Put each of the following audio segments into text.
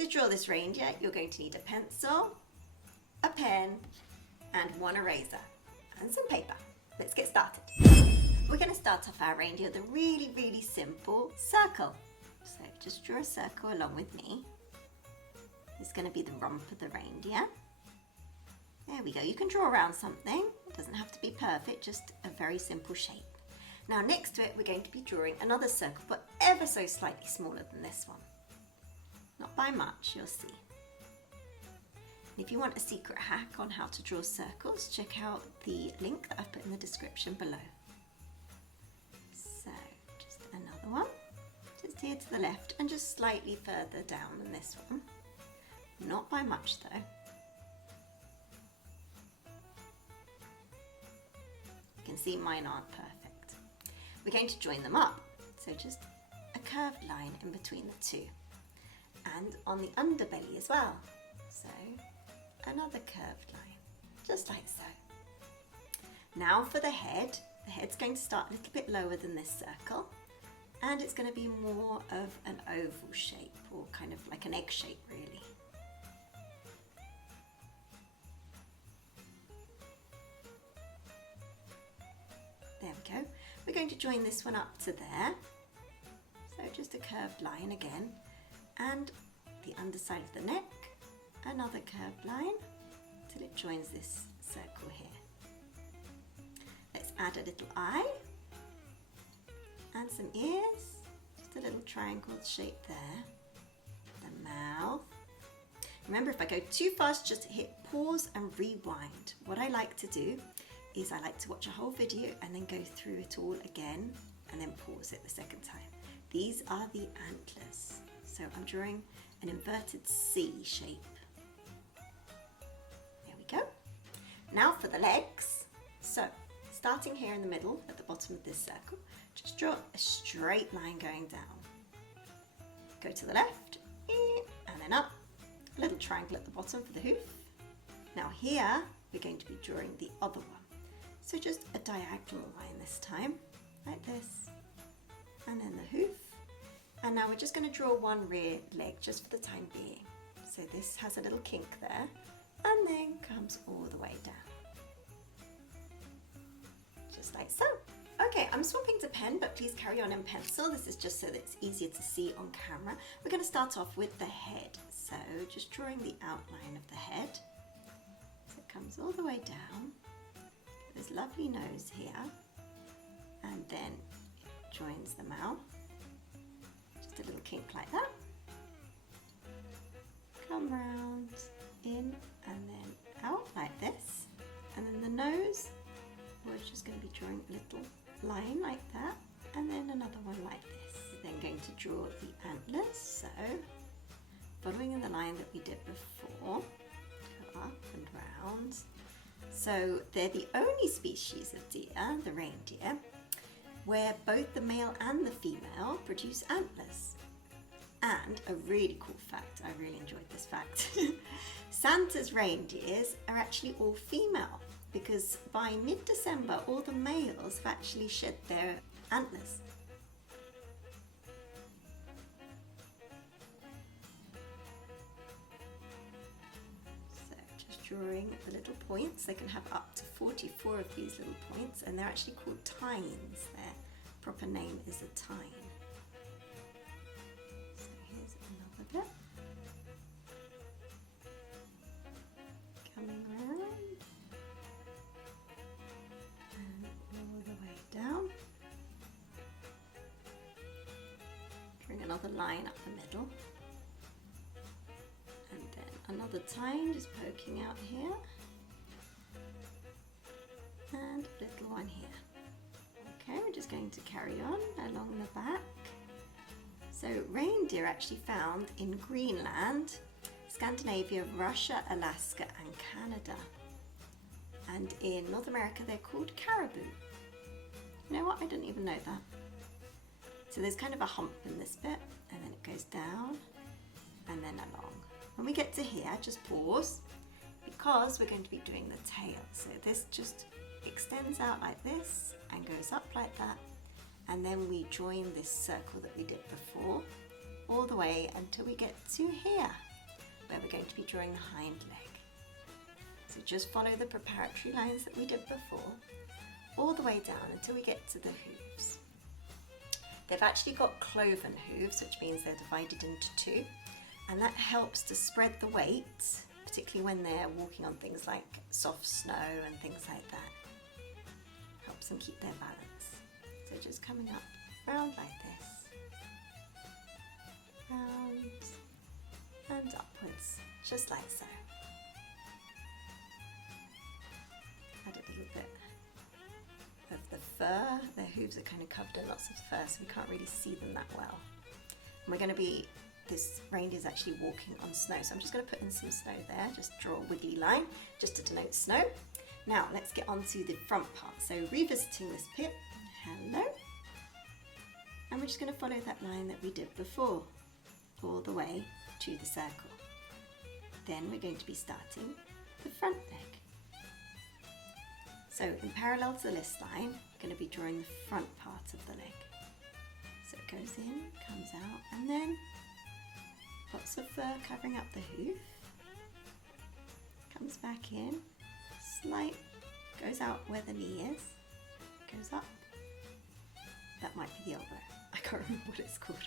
To draw this reindeer, you're going to need a pencil, a pen, and one eraser, and some paper. Let's get started. We're going to start off our reindeer with a really, really simple circle. So just draw a circle along with me. It's going to be the rump of the reindeer. There we go. You can draw around something. It doesn't have to be perfect, just a very simple shape. Now next to it, we're going to be drawing another circle, but ever so slightly smaller than this one. Not by much, you'll see. And if you want a secret hack on how to draw circles, check out the link that I've put in the description below. So, just another one. Just here to the left and just slightly further down than this one. Not by much though. You can see mine aren't perfect. We're going to join them up. So just a curved line in between the two. And on the underbelly as well. So another curved line, just like so. Now for the head. The head's going to start a little bit lower than this circle, and it's going to be more of an oval shape, or kind of like an egg shape really. There we go. We're going to join this one up to there. So just a curved line again. And the underside of the neck, another curved line till it joins this circle here. Let's add a little eye and some ears, just a little triangle shape there, the mouth. Remember, if I go too fast, just hit pause and rewind. What I like to do is I like to watch a whole video and then go through it all again and then pause it the second time. These are the antlers. So I'm drawing an inverted C shape. There we go. Now for the legs. So starting here in the middle at the bottom of this circle, just draw a straight line going down. Go to the left and then up. A little triangle at the bottom for the hoof. Now here we're going to be drawing the other one. So just a diagonal line this time, like this. And then the hoof. And now we're just going to draw one rear leg just for the time being. So this has a little kink there and then comes all the way down. Just like so. Okay, I'm swapping to pen, but please carry on in pencil. This is just so that it's easier to see on camera. We're going to start off with the head. So just drawing the outline of the head. So it comes all the way down. This lovely nose here. And then it joins the mouth. A little kink like that. Come round, in and then out like this. And then the nose, we're just going to be drawing a little line like that. And then another one like this. Then going to draw the antlers. So, following in the line that we did before. Go up and round. So, they're the only species of deer, the reindeer, where both the male and the female produce antlers. And a really cool fact, I really enjoyed this fact, Santa's reindeers are actually all female because by mid-December all the males have actually shed their antlers. So just drawing the little points. They can have up to 44 of these little points, and they're actually called tines. Their proper name is a tine. So here's another bit. Coming around and all the way down. Drawing another line up the middle. And then another tine just poking out here. And a little one here. Okay, we're just going to carry on along the back. So reindeer actually found in Greenland, Scandinavia, Russia, Alaska and Canada. And in North America they're called caribou. You know what, I didn't even know that. So there's kind of a hump in this bit and then it goes down and then along. When we get to here, just pause because we're going to be doing the tail. So this just extends out like this and goes up like that, and then we join this circle that we did before all the way until we get to here. where we're going to be drawing the hind leg. So just follow the preparatory lines that we did before, all the way down until we get to the hooves. They've actually got cloven hooves, which means they're divided into two, and that helps to spread the weight, particularly when they're walking on things like soft snow and things like that. Helps them keep their balance. So just coming up round like this, round and upwards, just like so. Add a little bit of the fur. Their hooves are kind of covered in lots of fur, so we can't really see them that well. And we're going to be, this reindeer is actually walking on snow, so I'm just going to put in some snow there, just draw a wiggly line just to denote snow. Now let's get on to the front part. So revisiting this Pitt, hello, and we're just going to follow that line that we did before, all the way to the circle. Then we're going to be starting the front leg. So in parallel to the list line, we're going to be drawing the front part of the leg. So it goes in, comes out, and then lots of fur covering up the hoof, comes back in, slight, goes out where the knee is, goes up, that might be the elbow, I can't remember what it's called.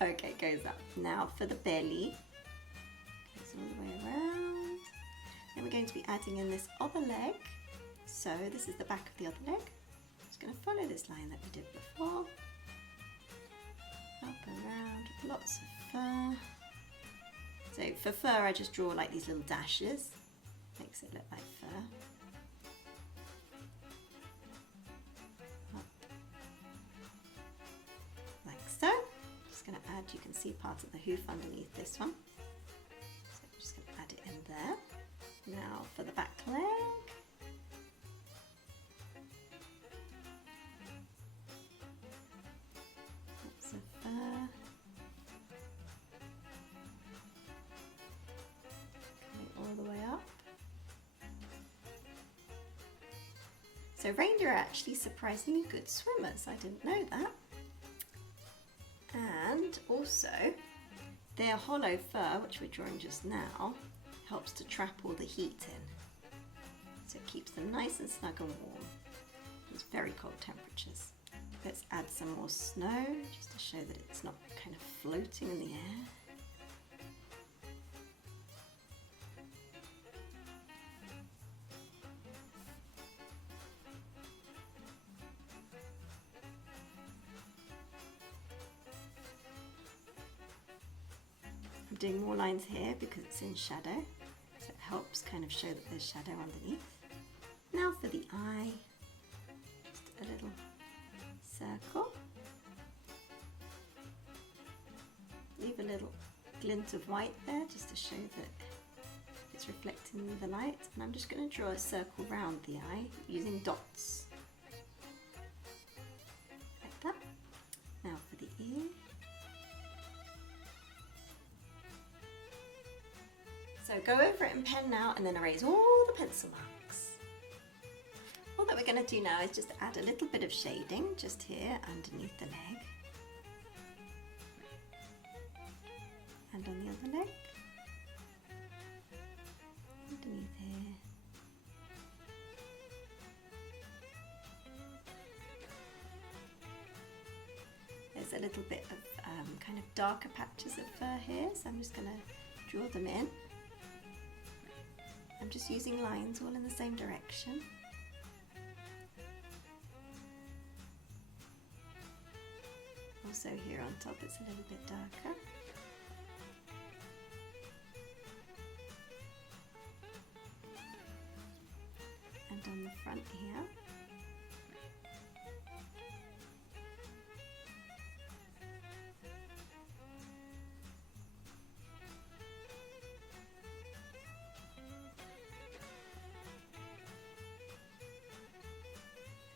Okay, goes up. Now for the belly, goes all the way around. Then we're going to be adding in this other leg. So this is the back of the other leg. Just going to follow this line that we did before. Up and around, lots of fur. So for fur I just draw like these little dashes. Makes it look like fur. Up. Like so. Just going to add, you can see part of the hoof underneath this one. So I'm just going to add it in there. Now for the back leg. All the way up. So reindeer are actually surprisingly good swimmers. I didn't know that. And also their hollow fur, which we're drawing just now, helps to trap all the heat in. So it keeps them nice and snug and warm. It's very cold temperatures. Let's add some more snow just to show that it's not kind of floating in the air. I'm doing more lines here because it's in shadow, so it helps kind of show that there's shadow underneath. Now for the eye, just a little circle. Leave a little glint of white there just to show that it's reflecting the light, and I'm just going to draw a circle round the eye using dots. Like that. Now for the ear. So go over it in pen now and then erase all the pencil marks. All that we're going to do now is just add a little bit of shading just here underneath the leg. And on the other leg. Underneath here. There's a little bit of kind of darker patches of fur here, so I'm just going to draw them in. I'm just using lines all in the same direction. Also here on top it's a little bit darker. And on the front here.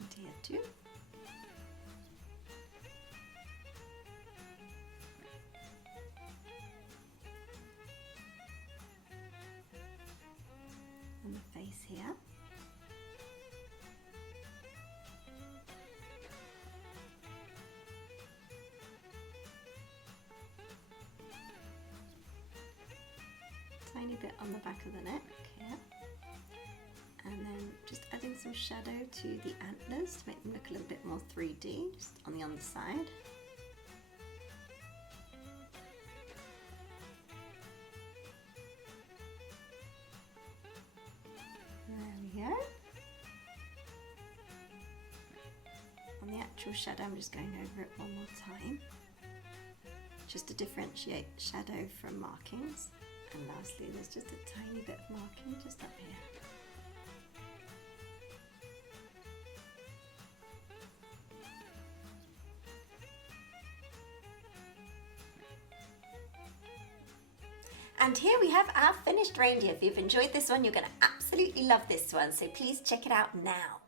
And here too. And the face here. tiny bit on the back of the neck here. And then just adding some shadow to the antlers to make them look a little bit more 3D, just on the underside. There we go. On the actual shadow, I'm just going over it one more time, just to differentiate shadow from markings. And lastly, there's just a tiny bit of marking just up here. And here we have our finished reindeer. If you've enjoyed this one, you're going to absolutely love this one. So please check it out now.